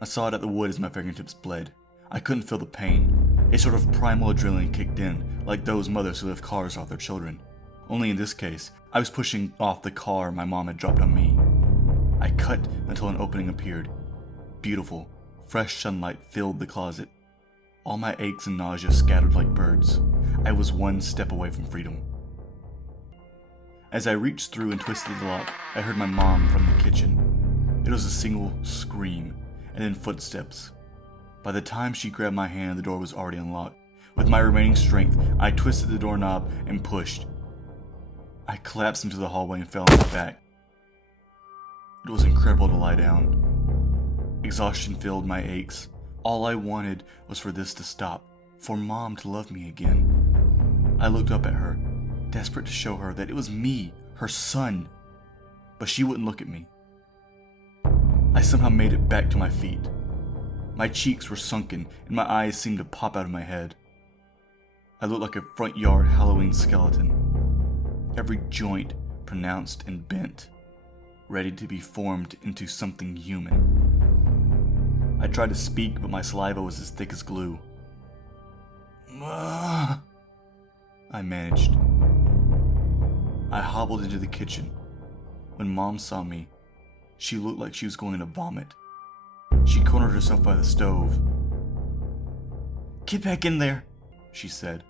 I sawed at the wood as my fingertips bled. I couldn't feel the pain. A sort of primal adrenaline kicked in, like those mothers who lift cars off their children. Only in this case, I was pushing off the car my mom had dropped on me. I cut until an opening appeared. Beautiful, fresh sunlight filled the closet. All my aches and nausea scattered like birds. I was one step away from freedom. As I reached through and twisted the lock, I heard my mom from the kitchen. It was a single scream, and then footsteps. By the time she grabbed my hand, the door was already unlocked. With my remaining strength, I twisted the doorknob and pushed. I collapsed into the hallway and fell on my back. It was incredible to lie down. Exhaustion filled my aches. All I wanted was for this to stop, for Mom to love me again. I looked up at her, desperate to show her that it was me, her son. But she wouldn't look at me. I somehow made it back to my feet. My cheeks were sunken and my eyes seemed to pop out of my head. I looked like a front yard Halloween skeleton. Every joint pronounced and bent, ready to be formed into something human. I tried to speak, but my saliva was as thick as glue. I managed. I hobbled into the kitchen. When Mom saw me, she looked like she was going to vomit. She cornered herself by the stove. "Get back in there," she said.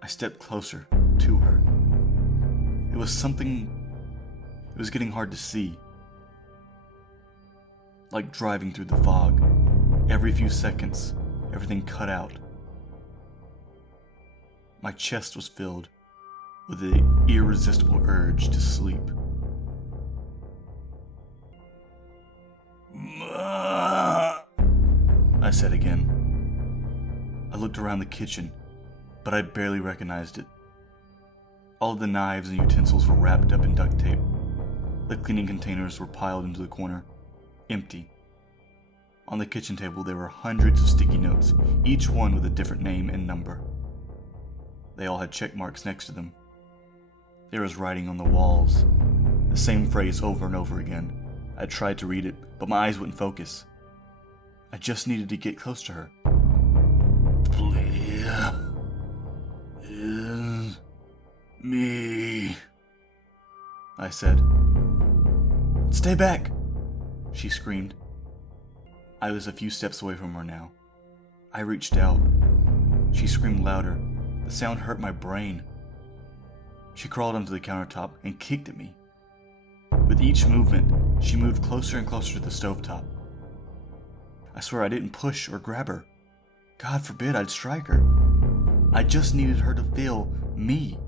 I stepped closer to her. It was getting hard to see. Like driving through the fog. Every few seconds, everything cut out. My chest was filled with the irresistible urge to sleep. I said again. I looked around the kitchen, but I barely recognized it. All of the knives and utensils were wrapped up in duct tape. The cleaning containers were piled into the corner, empty. On the kitchen table there were hundreds of sticky notes, each one with a different name and number. They all had check marks next to them. There was writing on the walls, the same phrase over and over again. I tried to read it, but my eyes wouldn't focus. I just needed to get close to her. "Please, is me," I said. "Stay back," she screamed. I was a few steps away from her now. I reached out. She screamed louder. The sound hurt my brain. She crawled onto the countertop and kicked at me. With each movement, she moved closer and closer to the stovetop. I swear I didn't push or grab her. God forbid I'd strike her. I just needed her to feel me.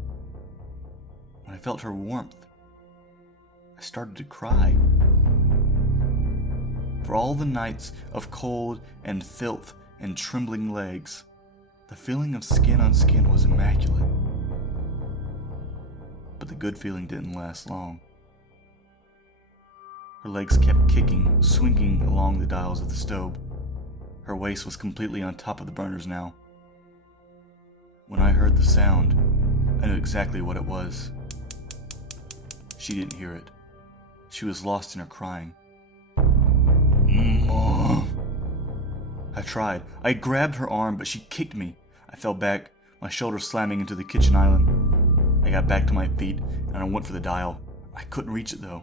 When I felt her warmth, I started to cry. For all the nights of cold and filth and trembling legs, the feeling of skin on skin was immaculate. But the good feeling didn't last long. Her legs kept kicking, swinging along the dials of the stove. Her waist was completely on top of the burners now. When I heard the sound, I knew exactly what it was. She didn't hear it. She was lost in her crying. "Mom." I tried. I grabbed her arm, but she kicked me. I fell back, my shoulder slamming into the kitchen island. I got back to my feet, and I went for the dial. I couldn't reach it though.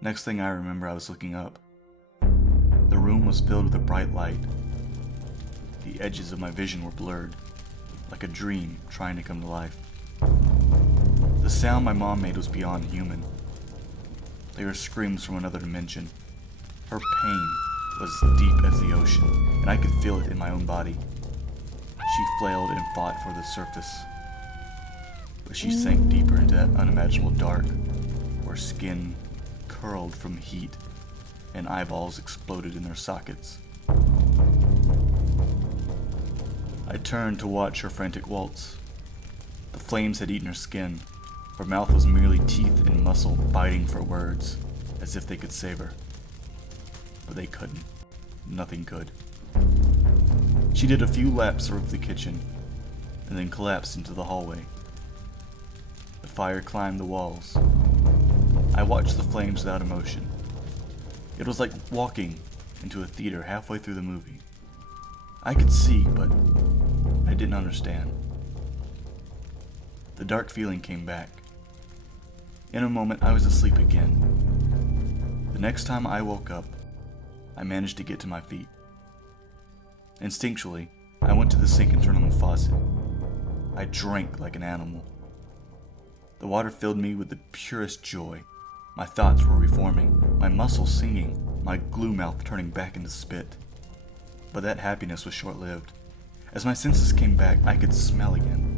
Next thing I remember, I was looking up. The room was filled with a bright light. The edges of my vision were blurred, like a dream trying to come to life. The sound my mom made was beyond human. They were screams from another dimension. Her pain was deep as the ocean, and I could feel it in my own body. She flailed and fought for the surface, but she sank deeper into that unimaginable dark, where skin curled from heat and eyeballs exploded in their sockets. I turned to watch her frantic waltz. The flames had eaten her skin. Her mouth was merely teeth and muscle biting for words, as if they could save her. But they couldn't. Nothing could. She did a few laps around the kitchen, and then collapsed into the hallway. The fire climbed the walls. I watched the flames without emotion. It was like walking into a theater halfway through the movie. I could see, but I didn't understand. The dark feeling came back. In a moment, I was asleep again. The next time I woke up, I managed to get to my feet. Instinctually, I went to the sink and turned on the faucet. I drank like an animal. The water filled me with the purest joy. My thoughts were reforming, my muscles singing, my glue mouth turning back into spit. But that happiness was short-lived. As my senses came back, I could smell again.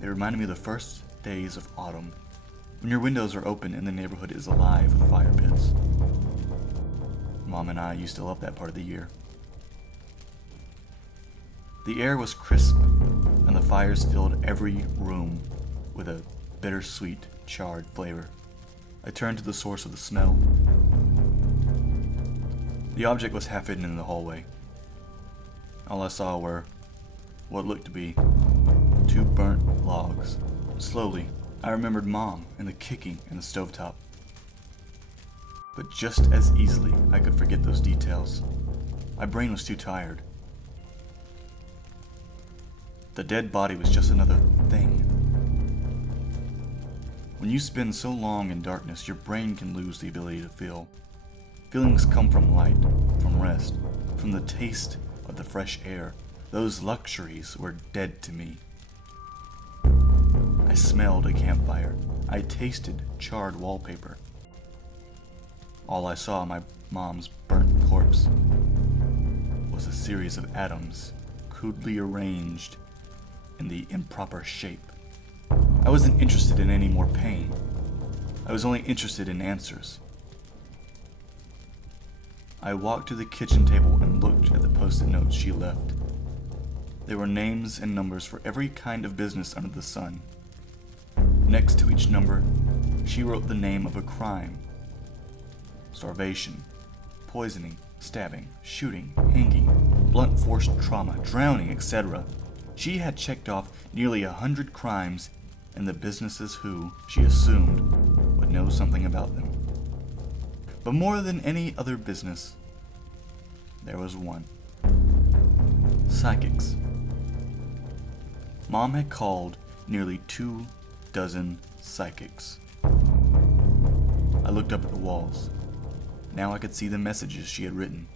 It reminded me of the first days of autumn, when your windows are open and the neighborhood is alive with fire pits. Mom and I used to love that part of the year. The air was crisp, and the fires filled every room with a bittersweet, charred flavor. I turned to the source of the smell. The object was half hidden in the hallway. All I saw were what looked to be 2 burnt logs. Slowly, I remembered Mom and the kicking in the stovetop. But just as easily, I could forget those details. My brain was too tired. The dead body was just another thing. When you spend so long in darkness, your brain can lose the ability to feel. Feelings come from light, from rest, from the taste of the fresh air. Those luxuries were dead to me. I smelled a campfire. I tasted charred wallpaper. All I saw my mom's burnt corpse was a series of atoms crudely arranged in the improper shape. I wasn't interested in any more pain. I was only interested in answers. I walked to the kitchen table and looked at the post-it notes she left. There were names and numbers for every kind of business under the sun. Next to each number, she wrote the name of a crime. Starvation, poisoning, stabbing, shooting, hanging, blunt force trauma, drowning, etc. She had checked off nearly 100 crimes and the businesses who, she assumed, would know something about them. But more than any other business, there was one. Psychics. Mom had called nearly 24 psychics. I looked up at the walls. Now I could see the messages she had written.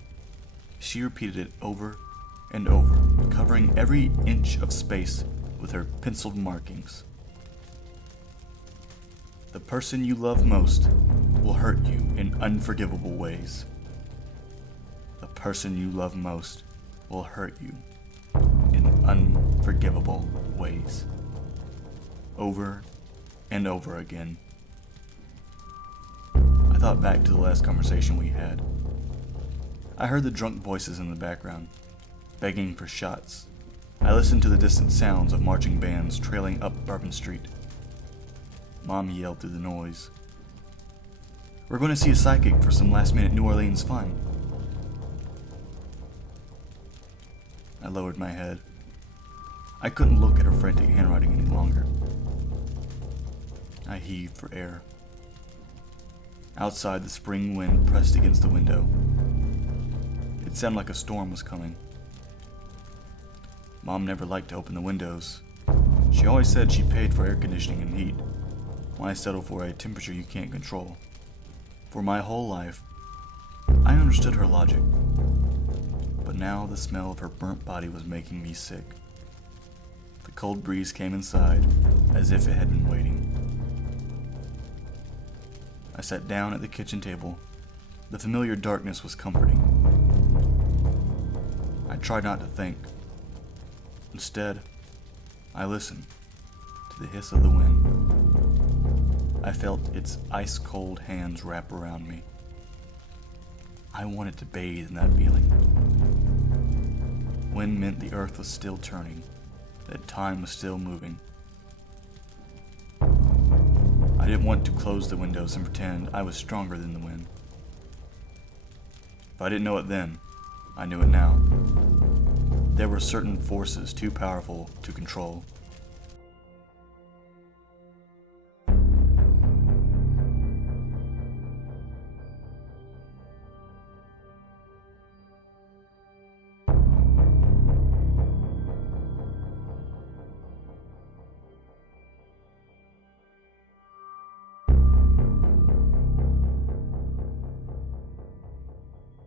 She repeated it over and over, covering every inch of space with her penciled markings. The person you love most will hurt you in unforgivable ways. The person you love most will hurt you in unforgivable ways. Over and over again. I thought back to the last conversation we had. I heard the drunk voices in the background, begging for shots. I listened to the distant sounds of marching bands trailing up Bourbon Street. Mom yelled through the noise. "We're going to see a psychic for some last-minute New Orleans fun." I lowered my head. I couldn't look at her frantic handwriting any longer. I heaved for air. Outside, the spring wind pressed against the window. It sounded like a storm was coming. Mom never liked to open the windows. She always said she paid for air conditioning and heat. Why settle for a temperature you can't control? For my whole life, I understood her logic. But now the smell of her burnt body was making me sick. The cold breeze came inside, as if it had been waiting. I sat down at the kitchen table. The familiar darkness was comforting. I tried not to think. Instead, I listened to the hiss of the wind. I felt its ice-cold hands wrap around me. I wanted to bathe in that feeling. Wind meant the earth was still turning, that time was still moving. I didn't want to close the windows and pretend I was stronger than the wind. If I didn't know it then, I knew it now. There were certain forces too powerful to control.